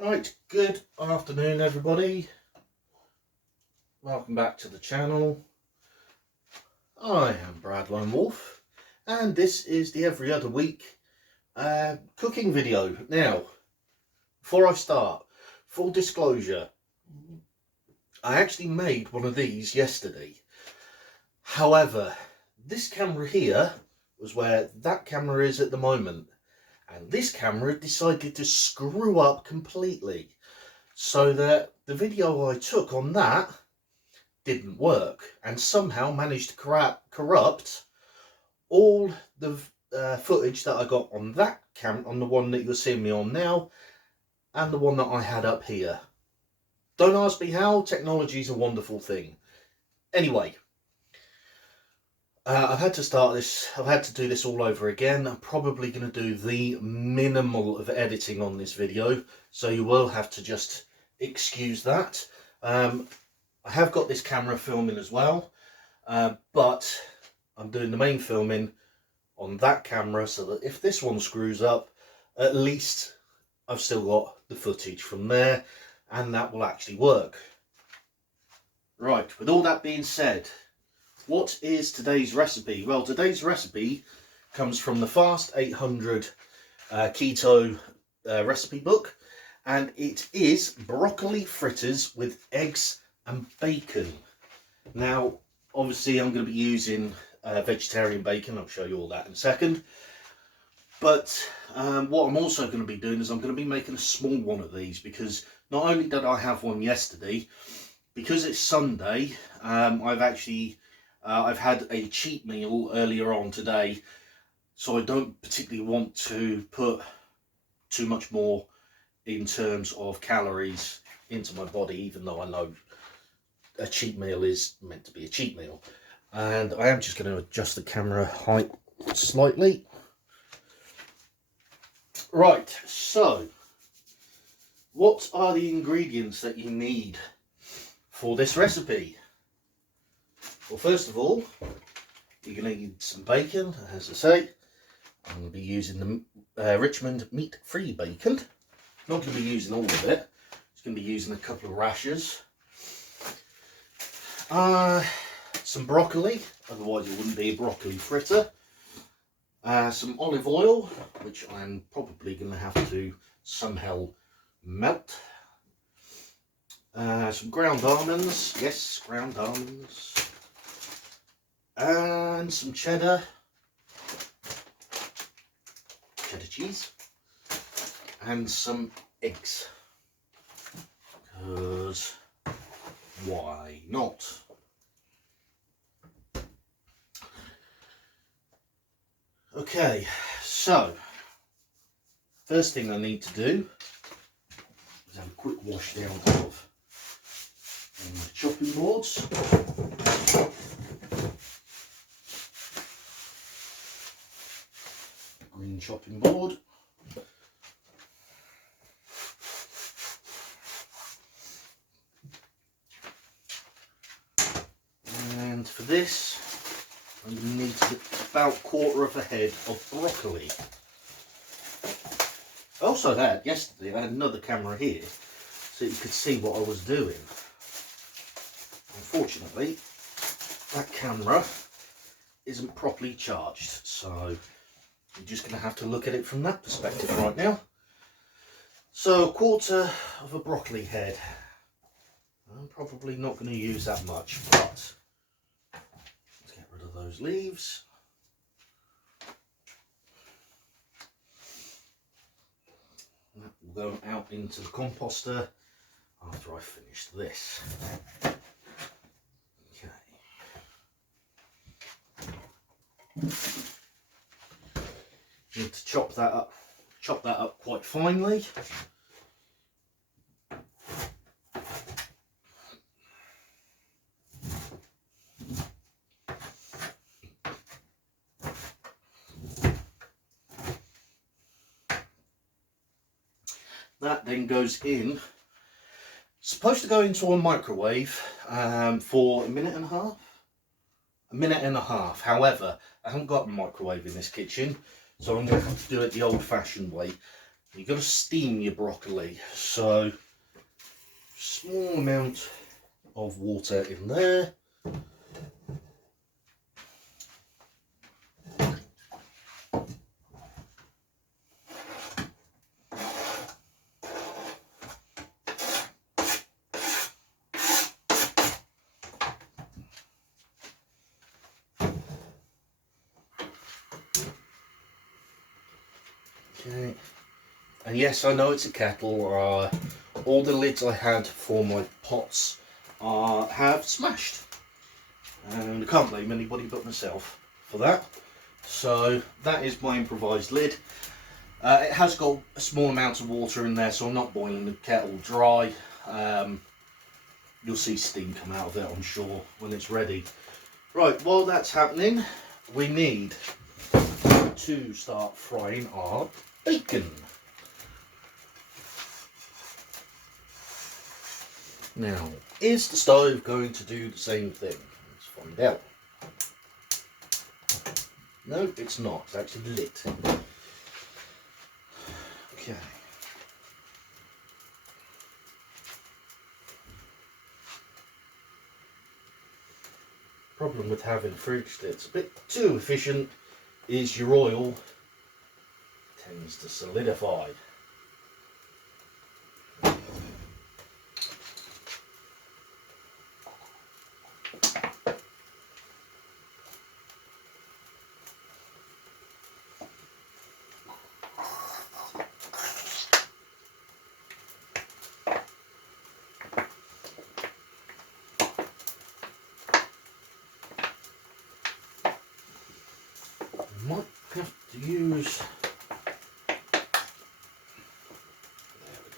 Right, good afternoon everybody. Welcome back to the channel. I am Brad Lone Wolf and this is the every other week cooking video. Now, before I start, full disclosure, I actually made one of these yesterday. However, this camera here was where that camera is at the moment, and this camera decided to screw up completely, so that the video I took on that didn't work, and somehow managed to corrupt all the footage that I got on that camera, on the one that you're seeing me on now, and the one that I had up here. Don't ask me how. Technology is a wonderful thing. Anyway, I've had to start this. I've had to do this all over again. I'm probably going to do the minimal of editing on this video, so you will have to just excuse that. I have got this camera filming as well, but I'm doing the main filming on that camera so that if this one screws up, at least I've still got the footage from there and that will actually work. Right, with all that being said, what is today's recipe? Well, today's recipe comes from the Fast 800 keto recipe book, and it is broccoli fritters with eggs and bacon. Now, obviously I'm going to be using vegetarian bacon. I'll show you all that in a second. But what I'm also going to be doing is I'm going to be making a small one of these, because not only did I have one yesterday, because it's Sunday, I've had a cheat meal earlier on today, so I don't particularly want to put too much more in terms of calories into my body, even though I know a cheat meal is meant to be a cheat meal. And I am just going to adjust the camera height slightly. Right, so what are the ingredients that you need for this recipe? Well, first of all, you're going to need some bacon. As I say, I'm going to be using the Richmond meat-free bacon. Not going to be using all of it. Just going to be using a couple of rashers. Some broccoli, otherwise it wouldn't be a broccoli fritter. Some olive oil, which I'm probably going to have to somehow melt. Some ground almonds, yes, ground almonds. And some cheddar cheese. And some eggs. Because why not? Okay, so first thing I need to do is have a quick wash down of the chopping boards. Green chopping board. And for this, I'm going to need about a quarter of a head of broccoli. I also had, yesterday, I had another camera here so you could see what I was doing. Unfortunately, that camera isn't properly charged, so you're just going to have to look at it from that perspective right now. So, a quarter of a broccoli head. I'm probably not going to use that much, but let's get rid of those leaves. That will go out into the composter after I finish this. Okay. Need to chop that up quite finely. That then goes in. Supposed to go into a microwave for a minute and a half. A minute and a half. However, I haven't got a microwave in this kitchen, so I'm going to have to do it the old-fashioned way. you've got to steam your broccoli. So small amount of water in there. Okay, and yes, I know it's a kettle. All the lids I had for my pots have smashed, and I can't blame anybody but myself for that. So that is my improvised lid. It has got a small amount of water in there, so I'm not boiling the kettle dry. You'll see steam come out of it, I'm sure, when it's ready. Right, while that's happening, we need to start frying our bacon. Now, is the stove going to do the same thing? Let's find out. No, it's not. It's actually lit. Okay. Problem with having a fridge that's a bit too efficient is your oil tends to solidify. Might have to use, there we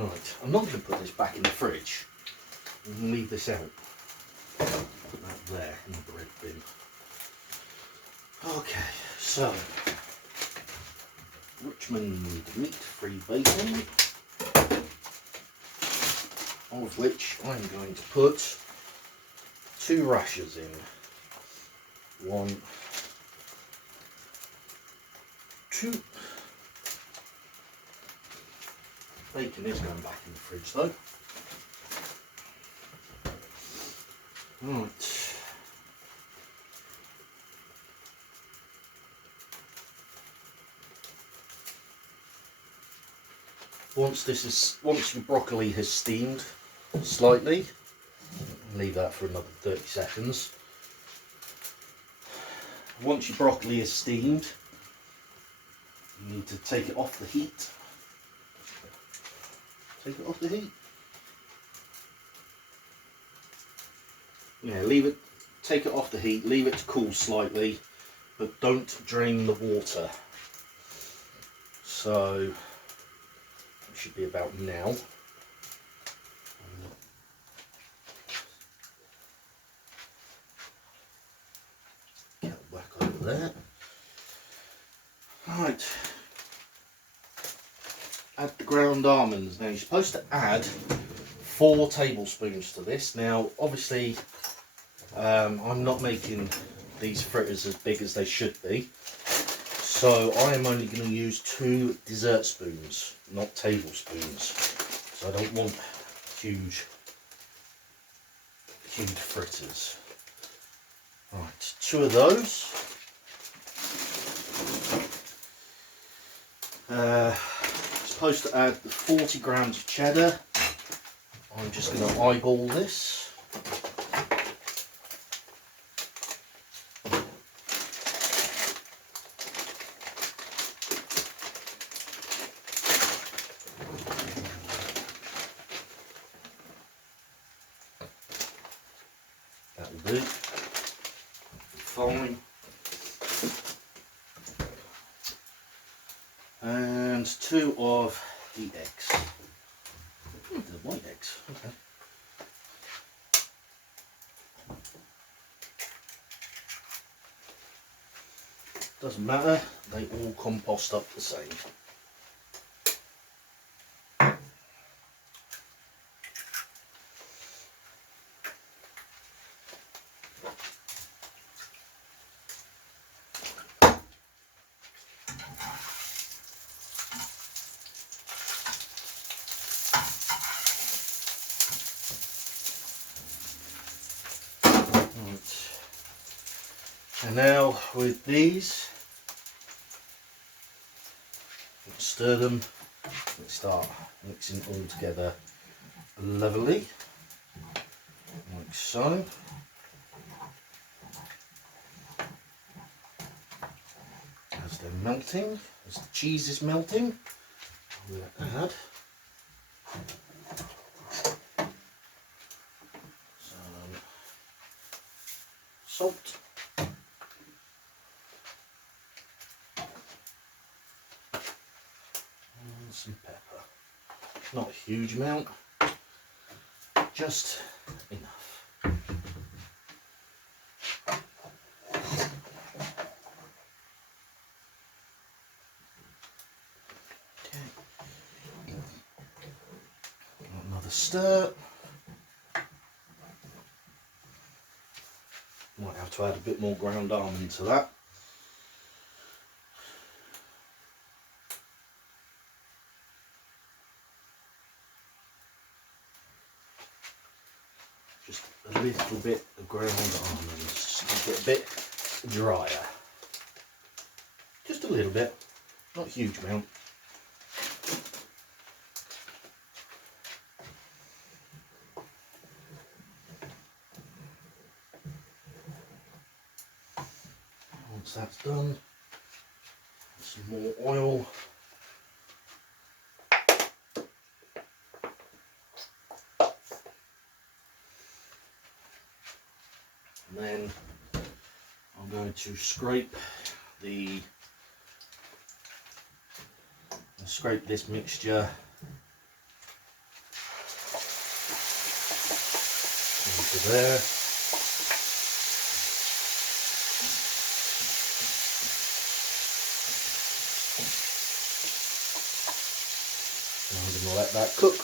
go. Right, I'm not going to put this back in the fridge. I'm going to leave this out. Put that there in the bread bin. Okay, so Richmond meat-free bacon, of which I'm going to put 2 rashers in. 1, 2. Bacon is going back in the fridge though. Right. Once your broccoli has steamed slightly, leave that for another 30 seconds. Once your broccoli is steamed, you need to take it off the heat. Take it off the heat. Yeah, take it off the heat, leave it to cool slightly, but don't drain the water. So, it should be about now. Get back over there. Right. Add the ground almonds. Now you're supposed to add 4 tablespoons to this. Now, obviously, I'm not making these fritters as big as they should be, so I am only going to use 2 dessert spoons, not tablespoons. So I don't want huge fritters. Right, 2 of those. Supposed to add the 40 grams of cheddar. I'm just going to eyeball this. That'll do. Fine. And 2 of the eggs. The white eggs, okay. Doesn't matter, they all compost up the same. And now with these, stir them, let's start mixing it all together lovely, like so. As they're melting, as the cheese is melting, we'll add some salt, and some pepper. Not a huge amount, just enough. Another stir. Might have to add a bit more ground almond to that. Just a little bit of ground almonds to make it a bit drier. Just a little bit, not a huge amount. Once that's done, some more oil. And then I'm going to scrape this mixture into there. And I'm going to let that cook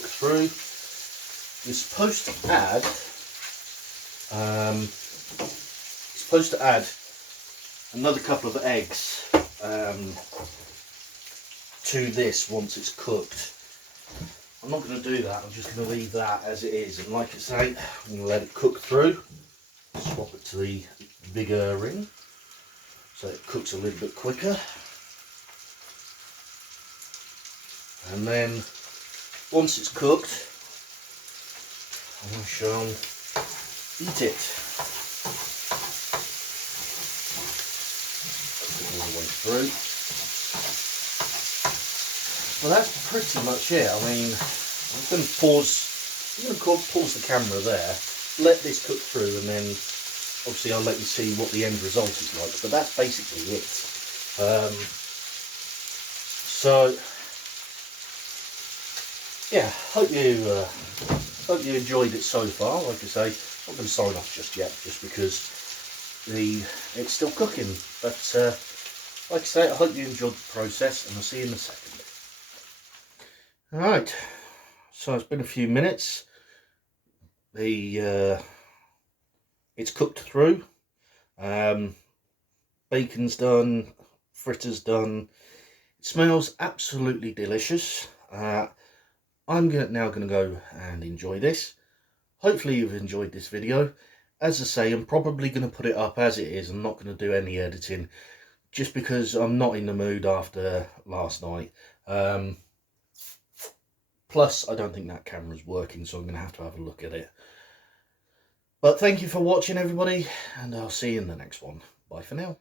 through. You're supposed to add another couple of eggs to this once it's cooked. I'm not going to do that, I'm just going to leave that as it is, and like I say, I'm going to let it cook through. Swap it to the bigger ring so it cooks a little bit quicker. And then once it's cooked, I shall eat it. All the way through. Well, that's pretty much it. I mean, I'm going to pause the camera there, let this cook through, and then obviously I'll let you see what the end result is like. But that's basically it. So yeah, hope you enjoyed it so far. Like I say, I'm not going to sign off just yet, just because it's still cooking. But like I say, I hope you enjoyed the process, and I'll see you in a second. Alright, so it's been a few minutes. It's cooked through. Bacon's done, fritter's done. It smells absolutely delicious. I'm now going to go and enjoy this. Hopefully you've enjoyed this video. As I say, I'm probably going to put it up as it is. I'm not going to do any editing, just because I'm not in the mood after last night. Plus, I don't think that camera's working, so I'm going to have a look at it. But thank you for watching, everybody, and I'll see you in the next one. Bye for now.